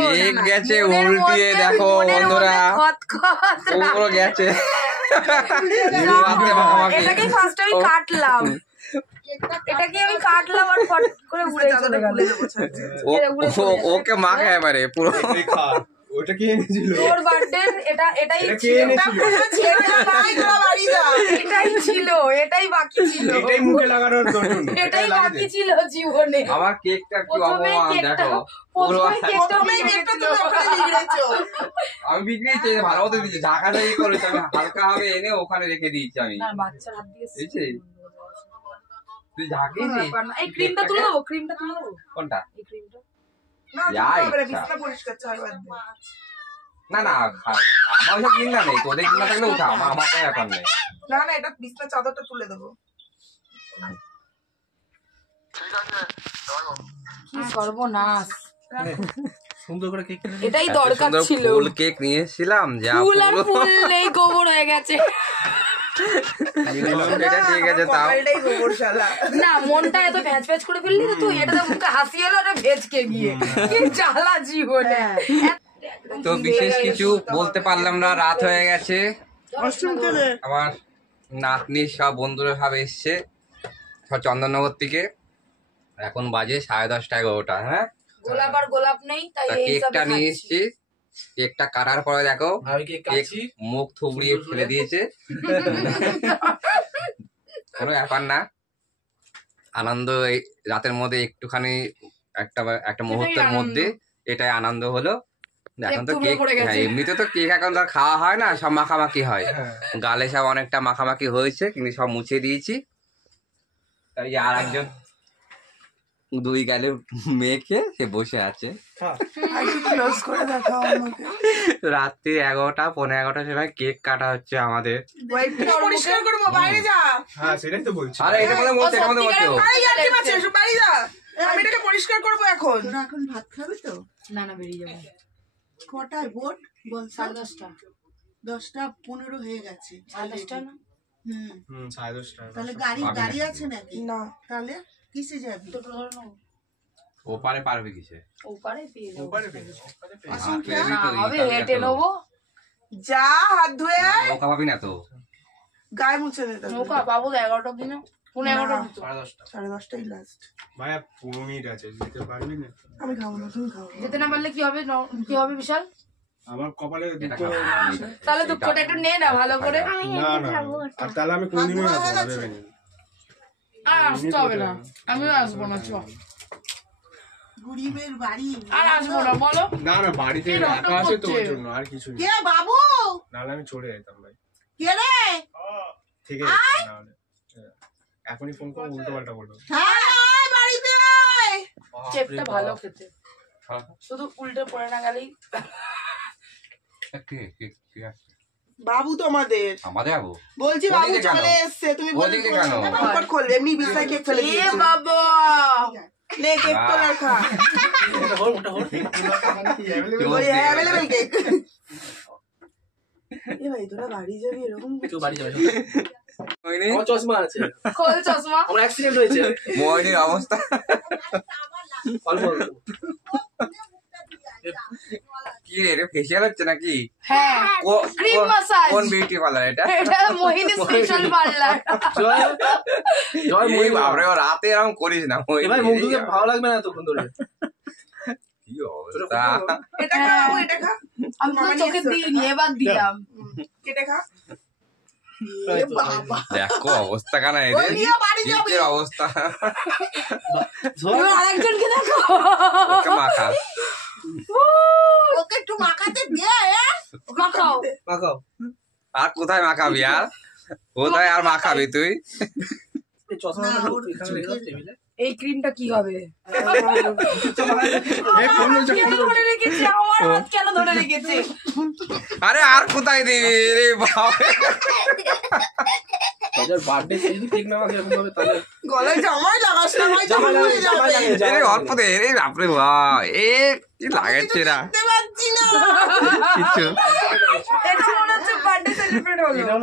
Cake গেছে উল্টিয়ে, দেখো বন্ধুরা পুরো গেছে। এটাকে ফার্স্ট আমি কাটলাম, এটাকে আমি কাটলাম আর ফট করে উড়ে চলে গেল। ওকে মাখা এবারে পুরো। ওটা কি এনেছিল? তোর বার্থডে এটাই ছিল, এটাই ছিল, এটাই বাকি ছিল, এটাই মুখে লাগানোর জন্য, এটাই বাকি ছিল জীবনে। আমার কেকটা কি প্রথমে কেকটা আমি বিক্রিয়েছি, ভালো মতো দিয়েছি, ঢাকা ঢাকি করেছি আমি, হালকা হবে এনে ওখানে রেখে দিয়েছি আমি। বাচ্চার হাত দিয়েছে, তুই ঝাঁকিয়েছিস? এই ক্রিমটা তুলে দেবো, ক্রিমটা তুলে দেবো। কোনটা? এই ক্রিমটা না না আমার ওইসব কিনা নেই, তোদের কিনা থাকলে উঠা, আমার তো ব্যাপার নেই। না না, এটা বিছনা চাদরটা তুলে দেবো। কি সর্বনাশ, সুন্দর করে কেক, এটাই দরকার ছিল। ফুল কেক নিয়ে এসেছিলাম, যা ফুল আর ফুল এই গোবর হয়ে গেছে। এটা ঠিক আছে, তাও না মনটা এত ভ্যাজ ভ্যাজ করে ফেললি তো তুই, এটা তো মুখে হাসি এলো, এটা ভেজকে গিয়ে কি জ্বালা জীবনে। তো বিশেষ কিছু বলতে পারলাম না, রাত হয়ে গেছে। আমার নাতনি সব বন্ধুরা সব এসছে সব চন্দননগর থেকে, এখন বাজে 10:30 11টা। হ্যাঁ, গোলাপ আর গোলাপ নেই, তাই এই কেকটা নিয়ে এসছি। কেকটা কাটার পরে দেখো কেক মুখ থুবড়িয়ে ফেলে দিয়েছে। কোনো ব্যাপার না, আনন্দ এই রাতের মধ্যে একটুখানি একটা মুহূর্তের মধ্যে এটাই আনন্দ হলো। এখন তো কেক, হ্যাঁ এমনিতে তো কেক এখন তো খাওয়া হয় না, সব মাখামাখি হয়, গালে সব অনেকটা মাখামাখি হয়েছে, কিন্তু সব মুছে দিয়েছি। তাই আর একজন দুই গালে মেখে সে বসে আছে। রাত্রি 11টা 11:15 সময় কেক কাটা হচ্ছে আমাদের। পরিষ্কার করবো, বাইরে যা। হ্যাঁ সেটাই তো বলছি। আরে এটা কোথায় বলছো, এটা কোথায় বলছো? বাইরে যা, আমি এটাকে পরিষ্কার করবো এখন। এখন ভাত খাবে তো? না না বেরিয়ে যাবো। কটায় বোট বল? 10:30। 10:15 হয়ে গেছে। 10:30 না? 10:30। তাহলে গাড়ি আছে নাকি? না। তাহলে কিসে যাবি? ওপারে পারবে কিসে? ওপারে পেয়ে যাবো। হবে হেঁটে নেবো। যা হাত ধুয়ে আয়। নৌকা পাবি না তো? গায়ে মুছে দে। নৌকা পাবো 11টার দিনে, 11:15 10:30 লাস্ট। ভাইয়া 15 মিনিট আছে, যেতে পারবি না? আমি খাবো না, তুমি খাও। যেতে না পারলে কি হবে, কি হবে বিশাল? আমার কপালে দুঃখ। তাহলে দুঃখটা একটু নে না ভালো করে। না না, আর তাহলে আমি কোনদিনই আসবো না, ভেবে নি। আর আসতে হবে না, আমিও আসবো না, চ। গরিবের বাড়ি আর আসবো না, বলো। না না, বাড়িতে একা আছে তো ওর জন্য, আর কিছু না। কে বাবু? নাহলে আমি চলে যেতাম ভাই। কে রে? ঠিক আছে, নাহলে এখনই ফোন করে উল্টো পাল্টা বলবো। হ্যাঁ বাড়িতে আয়। চেপটা ভালো খেতে, শুধু উল্টে পড়ে না গেলেই। বাবু তো আমাদের যাবো বলছি, বাবু চলে এসছে, তুমি বললে কেন করলে? এমনি বিছানায় কেক ফেলে দিয়েছি। এ বাবা, নে কেক তো রাখা, ওই অ্যাভেলেবল কেক। এ ভাই তোরা বাড়ি যাবি এরকম? কেউ বাড়ি যাবে আমার চশমা আছে, খোল চশমা। আমার অ্যাক্সিডেন্ট হয়েছে। ময়নির অবস্থা অল্প কি রে, ফেসিয়াল হচ্ছে নাকি? হ্যাঁ, ক্রিম ম্যাসাজ। কোন বিউটি পার্লার এটা? এটা মোহিনী স্পেশাল পার্লার। জয় এই বাপরে, রাতে এরকম করিস না ভাই, মুখ ধুয়ে ভালো লাগবে না তখন ধরে। কি অবস্থা! এটা খা বাবু, এটা খা। আমি তো চোখে দিইনি, এবার দিলাম। কেটে খা। দেখো অবস্থা কানা, এদের অবস্থা। আরেকজনকে দেখো, ওকে মাখা, ওকে একটু মাখাতে দে। মাখাও মাখাও। আর কোথায় মাখাবি? আর কোথায় আর মাখাবি তুই? এই ক্রিমটা কি হবে? আরে আর কোথায় দিবি রে বাবা? বার্থডে ঠিক না এরকম ভাবে, তাহলে গলায় জামাই লাগাস না ভাই, জামাই হয়ে যাবে। অল্প দে রে বাপরে বাবা, এ কি লাগাচ্ছে না দেখতে পাচ্ছি না কিছু। এটা মনে হচ্ছে বার্থডে সেলিব্রেট হলো।